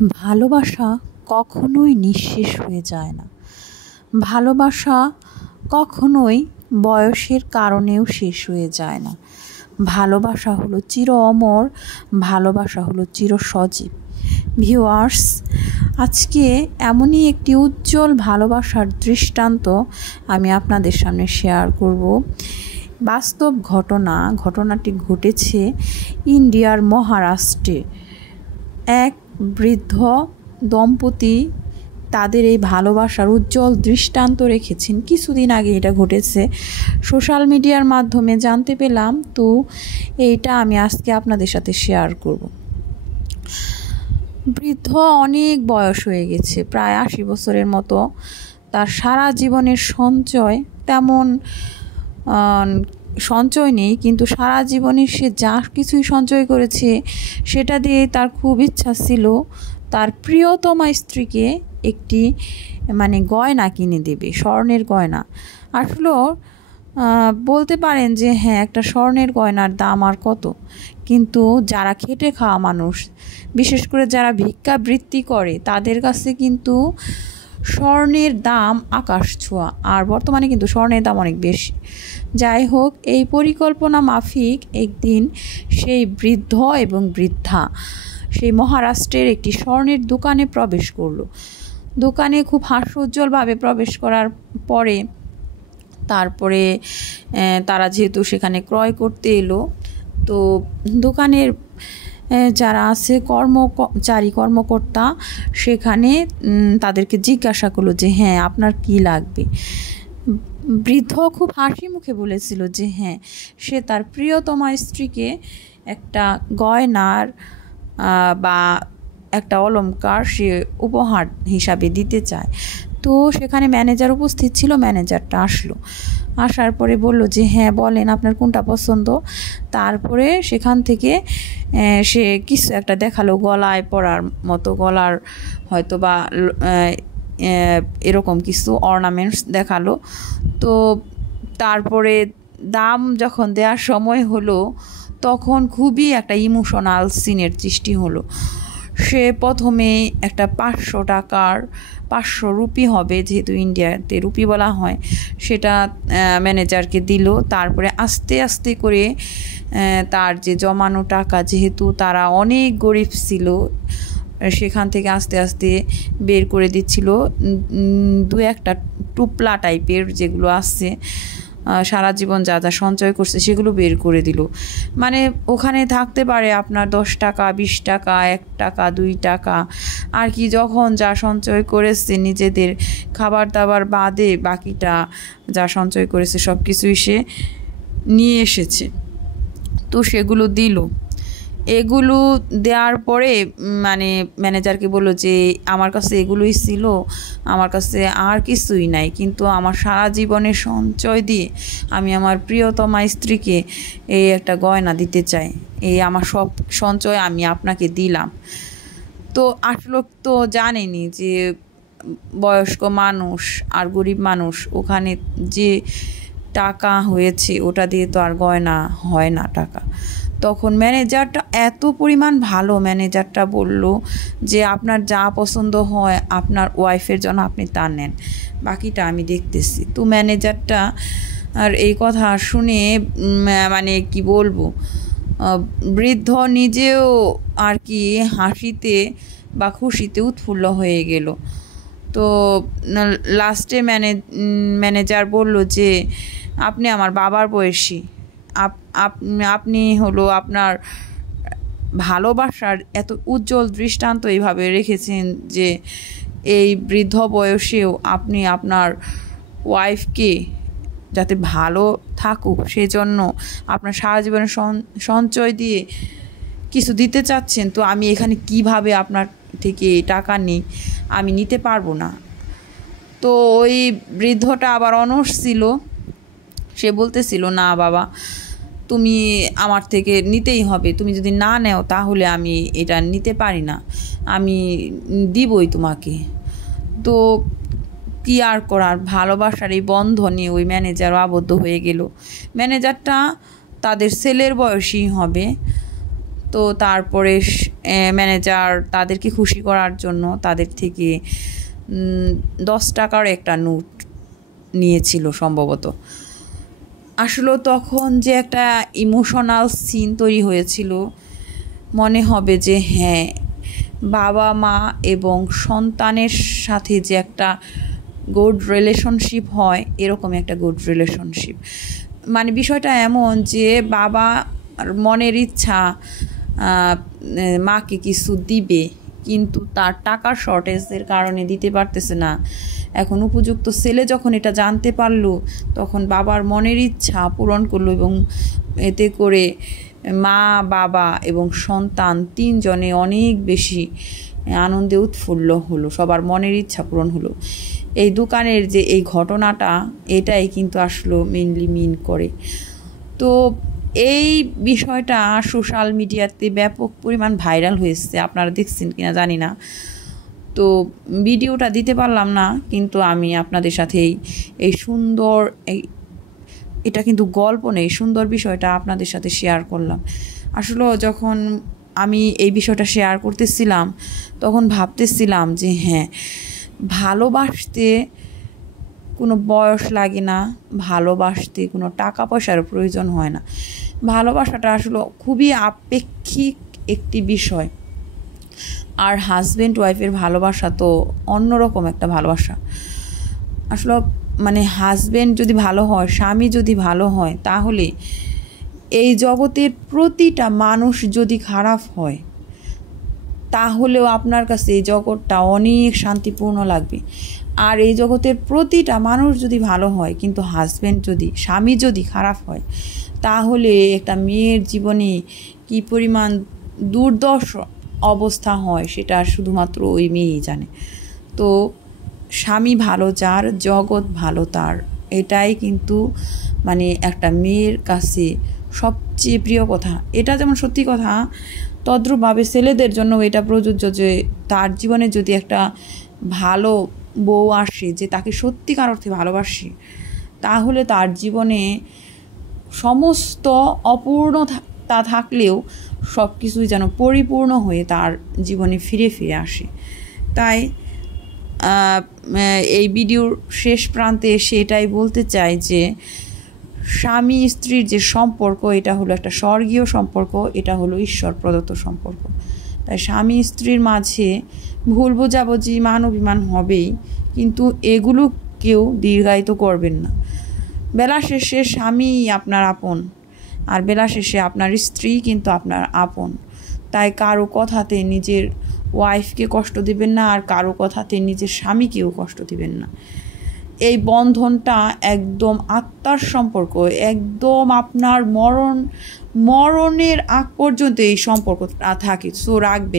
ভালোবাসা কখনোই নিঃশেষ হয়ে যায় না। ভালোবাসা কখনোই বয়সের কারণেও শেষ হয়ে যায় না। ভালোবাসা হলো চির অমর, ভালোবাসা হলো চির সজীব। ভিউয়ার্স, আজকে এমনই একটি উজ্জ্বল ভালোবাসার দৃষ্টান্ত আমি আপনাদের সামনে শেয়ার করব। বাস্তব ঘটনাটি ঘটেছে ইন্ডিয়ার মহারাষ্ট্রে। এক বৃদ্ধ দম্পতি তাদের এই ভালোবাসার উজ্জ্বল দৃষ্টান্ত রেখেছেন। কিছুদিন আগে এটা ঘটেছে, সোশ্যাল মিডিয়ার মাধ্যমে জানতে পেলাম, তো এইটা আমি আজকে আপনাদের সাথে শেয়ার করব। বৃদ্ধ অনেক বয়স হয়ে গেছে, প্রায় 80 বছরের মতো। তার সারা জীবনের সঞ্চয় তেমন সঞ্চয় নেই, কিন্তু সারা জীবনে সে যা কিছুই সঞ্চয় করেছে সেটা দিয়ে তার খুব ইচ্ছা ছিল তার প্রিয়তমা স্ত্রীকে একটি গয়না কিনে দেবে, স্বর্ণের গয়না। আসলে বলতে পারেন যে হ্যাঁ, একটা স্বর্ণের গয়নার দাম আর কত, কিন্তু যারা খেটে খাওয়া মানুষ, বিশেষ করে যারা ভিক্ষাবৃত্তি করে, তাদের কাছে কিন্তু স্বর্ণের দাম আকাশ ছোঁয়া। আর বর্তমানে কিন্তু স্বর্ণের দাম অনেক বেশি। যাই হোক, এই পরিকল্পনা মাফিক একদিন সেই বৃদ্ধ এবং বৃদ্ধা সেই মহারাষ্ট্রের একটি স্বর্ণের দোকানে প্রবেশ করলো। দোকানে খুব হাস্যোজ্জ্বলভাবে প্রবেশ করার পরে তারপরে তারা যেহেতু সেখানে ক্রয় করতে এলো, তো দোকানের যারা আছে কর্মকর্তা সেখানে তাদেরকে জিজ্ঞাসা করলো যে হ্যাঁ, আপনার কি লাগবে। বৃদ্ধ খুব হাসি মুখে বলেছিল যে হ্যাঁ, সে তার প্রিয়তমা স্ত্রীকে একটা গয়নার বা একটা অলংকার সে উপহার হিসাবে দিতে চায়। তো সেখানে ম্যানেজার উপস্থিত ছিল। ম্যানেজারটা আসার পরে বলল যে হ্যাঁ, বলেন আপনার কোনটা পছন্দ। তারপরে সেখান থেকে সে কিছু একটা দেখালো, গলায় পরার মতো, গলার হয়তো বা এরকম কিছু অর্নামেন্টস দেখালো। তো তারপরে দাম যখন দেওয়ার সময় হলো, তখন খুবই একটা ইমোশনাল সিনের সৃষ্টি হলো। সে প্রথমে একটা 500 রুপি হবে, যেহেতু ইন্ডিয়াতে রুপি বলা হয়, সেটা ম্যানেজারকে দিল। তারপরে আস্তে আস্তে করে তার যে জমানো টাকা, যেহেতু তারা অনেক গরিব ছিল, সেখান থেকে আস্তে আস্তে বের করে দিচ্ছিল। দু একটা টুপলা টাইপের যেগুলো আছে, সারা জীবন যা যা সঞ্চয় করছে সেগুলো বের করে দিল। ওখানে থাকতে পারে আপনার 10 টাকা, 20 টাকা, 1 টাকা, 2 টাকা, আর কি যখন যা সঞ্চয় করেছে নিজেদের খাবার দাবার বাদে বাকিটা যা সঞ্চয় করেছে সব কিছুই সে নিয়ে এসেছে। তো সেগুলো দিল। এগুলো দেওয়ার পরে ম্যানেজারকে বললো যে আমার কাছে এগুলোই ছিল, আমার কাছে আর কিছুই নাই, কিন্তু আমার সারা জীবনের সঞ্চয় দিয়ে আমি আমার প্রিয়তমা স্ত্রীকে এই একটা গয়না দিতে চাই। এই আমার সব সঞ্চয় আমি আপনাকে দিলাম। তো আসলে তো জানেনি যে বয়স্ক মানুষ আর গরিব মানুষ, ওখানে যে টাকা হয়েছে ওটা দিয়ে তো আর গয়না হয় না টাকা। তখন ম্যানেজারটা এত পরিমাণ ভালো, ম্যানেজারটা বলল যে আপনার যা পছন্দ হয় আপনার ওয়াইফের জন্য আপনি তা নেন, বাকিটা আমি দেখতেছি। তো ম্যানেজারটা আর এই কথা শুনে কি বলবো, বৃদ্ধ নিজেও আর কি হাসিতে বা খুশিতে উৎফুল্ল হয়ে গেল। তো লাস্টে ম্যানেজার বলল যে আপনি আমার বাবার বয়সী, আপনি হলো আপনার ভালোবাসার এত উজ্জ্বল দৃষ্টান্ত এইভাবে রেখেছেন যে এই বৃদ্ধ বয়সেও আপনি আপনার ওয়াইফকে যাতে ভালো থাকুক সেজন্য আপনার সারা জীবনের সঞ্চয় দিয়ে কিছু দিতে চাচ্ছেন। তো আমি এখানে কিভাবে আপনার থেকে টাকা নিই, আমি নিতে পারবো না। তো ওই বৃদ্ধটা আবার অনড় ছিল, সে বলতেছিল না বাবা, তুমি আমার থেকে নিতেই হবে, তুমি যদি না নেও তাহলে আমি এটা নিতে পারি না, আমি দিবই তোমাকে। তো কি আর করার, ভালোবাসার এই বন্ধনে ওই ম্যানেজারও আবদ্ধ হয়ে গেল। ম্যানেজারটা তাদের ছেলের বয়সী হবে। তো তারপরে ম্যানেজার তাদেরকে খুশি করার জন্য তাদের থেকে 10 টাকার একটা নোট নিয়েছিল সম্ভবত। আসলে তখন যে একটা ইমোশনাল সিন তৈরি হয়েছিল, মনে হবে যে হ্যাঁ, বাবা মা এবং সন্তানের সাথে যে একটা গুড রিলেশনশিপ হয়, এরকম একটা গুড রিলেশনশিপ। মানে বিষয়টা এমন যে বাবা মনের ইচ্ছা মাকে কিছু দিবে, কিন্তু তার টাকার শর্টেজের কারণে দিতে পারতেছে না। এখন উপযুক্ত ছেলে যখন এটা জানতে পারলো, তখন বাবার মনের ইচ্ছা পূরণ করলো এবং এতে করে মা, বাবা এবং সন্তান 3 জনে অনেক বেশি আনন্দে উৎফুল্ল হলো, সবার মনের ইচ্ছা পূরণ হলো। এই দোকানের যে এই ঘটনাটা, এটাই কিন্তু আসলে মেনলি মিন করে। তো এই বিষয়টা সোশ্যাল মিডিয়াতে ব্যাপক পরিমাণ ভাইরাল হয়েছে, আপনারা দেখছেন কিনা জানি না। তো ভিডিওটা দিতে পারলাম না, কিন্তু আমি আপনাদের সাথে এই সুন্দর এটা কিন্তু গল্প নেই, সুন্দর বিষয়টা আপনাদের সাথে শেয়ার করলাম। আসলে যখন আমি এই বিষয়টা শেয়ার করতেছিলাম, তখন ভাবতেছিলাম যে হ্যাঁ, ভালোবাসতে কোনো বয়স লাগে না, ভালোবাসতে কোনো টাকা পয়সার প্রয়োজন হয় না। ভালোবাসাটা আসলে খুবই আপেক্ষিক একটি বিষয়। আর হাজব্যান্ড ওয়াইফের ভালোবাসা তো অন্যরকম একটা ভালোবাসা। আসলে মানে হাজব্যান্ড যদি ভালো হয়, স্বামী যদি ভালো হয়, তাহলে এই জগতের প্রতিটা মানুষ যদি খারাপ হয়, তাহলেও আপনার কাছে এই জগৎটা অনেক শান্তিপূর্ণ লাগবে। আর এই জগতের প্রতিটা মানুষ যদি ভালো হয়, কিন্তু স্বামী যদি খারাপ হয়, তাহলে একটা মেয়ের জীবনে কি পরিমাণ দুর্দশা অবস্থা হয়, সেটা শুধুমাত্র ওই মেয়েই জানে। তো স্বামী ভালো যার, জগৎ ভালো তার, এটাই কিন্তু মানে একটা মেয়ের কাছে সবচেয়ে প্রিয় কথা। এটা যেমন সত্যি কথা, তদ্রূপভাবে ছেলেদের জন্য এটা প্রযোজ্য যে তার জীবনে যদি একটা ভালো বউ আসে, যে তাকে সত্যিকার অর্থে ভালোবাসে, তাহলে তার জীবনে সমস্ত অপূর্ণতা থাকলেও সব কিছুই যেন পরিপূর্ণ হয়ে তার জীবনে ফিরে ফিরে আসে। তাই এই ভিডিওর শেষ প্রান্তে এসে এটাই বলতে চাই যে স্বামী স্ত্রীর যে সম্পর্ক, এটা হলো একটা স্বর্গীয় সম্পর্ক, এটা হলো ঈশ্বর প্রদত্ত সম্পর্ক। তাই স্বামী স্ত্রীর মাঝে ভুল বোঝাবুঝি, মান অভিমান হবেই, কিন্তু এগুলো কেউ দীর্ঘায়িত করবেন না। বেলা শেষে স্বামী আপনার আপন, আর বেলা শেষে আপনার স্ত্রী কিন্তু আপনার আপন। তাই কারো কথাতে নিজের ওয়াইফকে কষ্ট দিবেন না, আর কারো কথাতে নিজের স্বামীকেও কষ্ট দিবেন না। এই বন্ধনটা একদম আত্মার সম্পর্ক, একদম আপনার মরণের আগ পর্যন্ত এই সম্পর্কটা থাকে। সো রাখবেন।